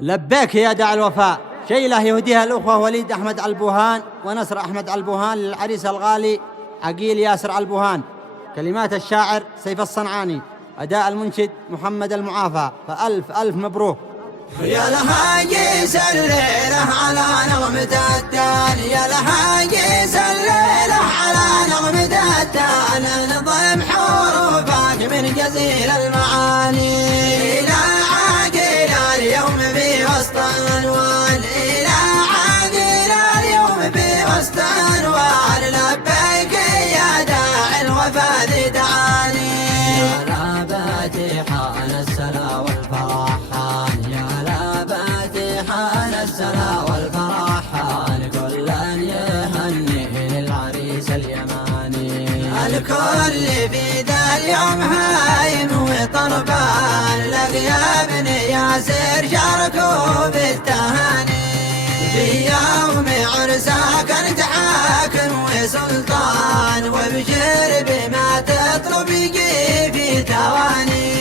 لبيك يا داعي الوفاء، شيلة يهديها الأخوة وليد أحمد البوهان ونصر أحمد البوهان للعريس الغالي عقيل ياسر البوهان. كلمات الشاعر سيف الصنعاني، أداء المنشد محمد المعافى. فألف ألف مبروك. يا لها قيس الليلة على نغمة الدان، يا لها قيس الليلة على نغمة الدان، نظم حروفك من جزيل المعاني. إلى عاقل اليوم في وسط أنوان، إلى عاقل اليوم في وسط أنوان، لبيك يا داعي الوفا ذي دعاني. يا لابتي حان السلا والفرحان، يا لابتي حان السلا والفرحان، كلا يهني للعريس اليماني. الكل في ذا اليوم هايم وطربان، لقيا ابن ياسر شاركوا بالتهاني. في يوم عرسك انت حاكم وسلطان، وابشر بما تطلب يجي في ثواني.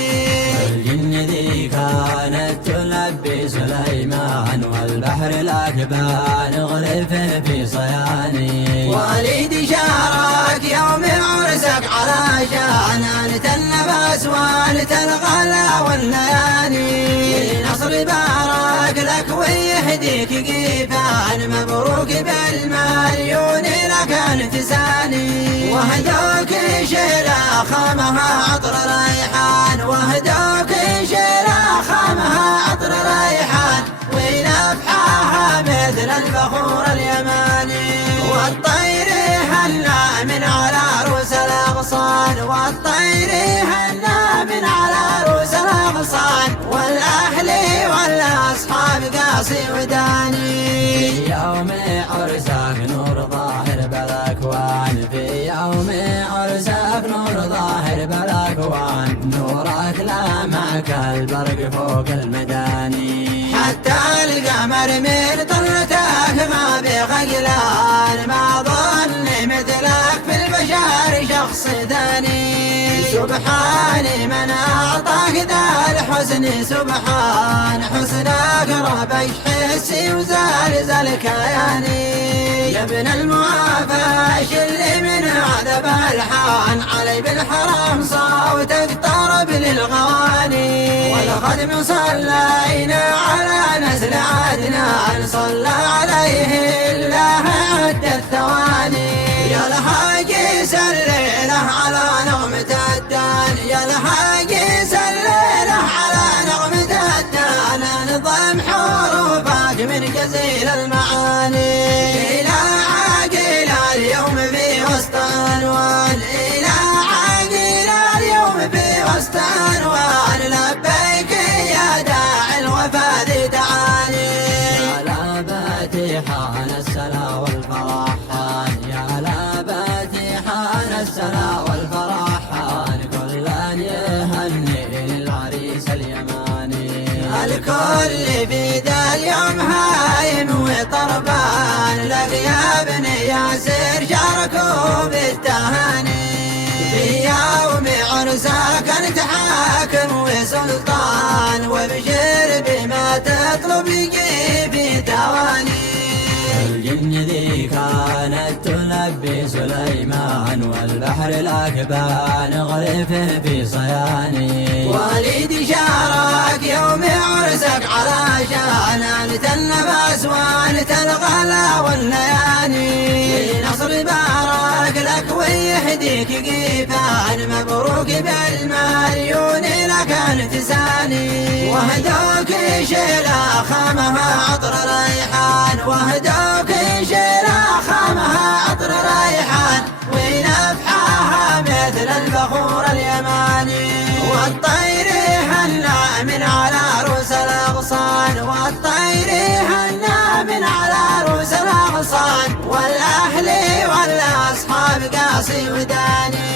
الجن ذي كانت تلبي سليمان، والبحر الأكبان غرف في صياني. والدي شارك يوم عرسك علشان انت النفس وانت الغلا والليالي. نصر بارك لك ويهديك قيفان، مبروك بالمليون لك انتساني. وهدوك شيلا خامها عطر ريحان، وهدوك شيلا خامها عطر ريحان، ونفحاها مثل البخور اليماني. والطير هلا من على رؤوس الأغصان، والطير هلا من على رؤوس الأغصان، والأهل والأصحاب قاسي وداني. يوم عرسك نور ظاهر بالأكوان، في يوم عرسك نور ظاهر بالأكوان، نورك لامعك البرق فوق المداني. حتى القمر من طلتك ما بخجلان، ما ظن مثلك في البشر شخص ثاني. سبحان من أعطاك ذا الحسن، سبحان حسنك ربك حسي وزلزل كياني. يا ابن المعافى شل من عذب الحان، علي بالحرام صوتك طرب للغواني. والخدم صلينا على نسل عدنان، صلى عليه الله عد الثواني. يا لها قيس الليلة على نغمة الدان، يا لها قيس الليلة على نغمة الدان، نظم حروفك من جزيل المعاني. إلى عاقل اليوم في وسط أنوان، إلى عاقل اليوم في وسط أنوان، لبيك يا داعي الوفا ذي دعاني. يا لابتي حان السلا والفرحان، يا لابتي حان السلا والفرحان، كلا يهني للعريس اليماني. الكل في ذا اليوم هايم وطربان، لقيا ابن ياسر شاركوا بالتهاني. في يوم عرسك انت حاكم وسلطان، وابشر بما تطلب يجي في ثواني. الجن ذي كانت تلبي سليمان، والبحر الأكبان غرف في صياني. والدي شارك يوم عرسك علشان انت النفس وانت الغلا والليالي. نصر بارك لك ويهديك قيفان، مبروك بالمليون لك انتساني. وهدوك شيلا خامها عطر ريحان، وهدوك شيلا خامها عطر ريحان، ونفحاها مثل البخور اليماني. والطير هلا من على رؤوس الأغصان، والطير هلا من على رؤوس الأغصان، والأهل والأصحاب قاسي وداني.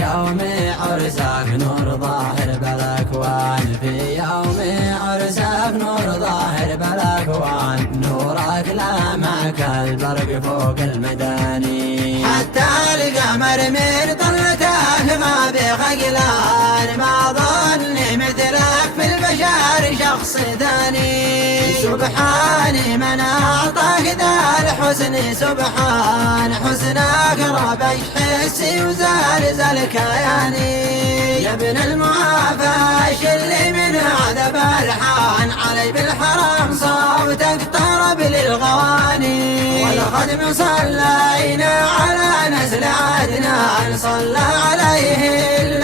يوم عرسك نور ظاهر بالأكوان، في يوم عرسك نور ظاهر بالأكوان، نورك لامعك البرق فوق المداني. حتى القمر من طلتك ما بخجلان، ما ظن مثلك في البشر شخص ثاني. سبحان من أعطاك ذا الحسن سبحان حسنك رب حسي وزال الكياني يا ابن المعافى اللي من عذب الحان علي بالحرم صوتك طرب للغواني والخدم صلينا على نسل عدنان صلى عليه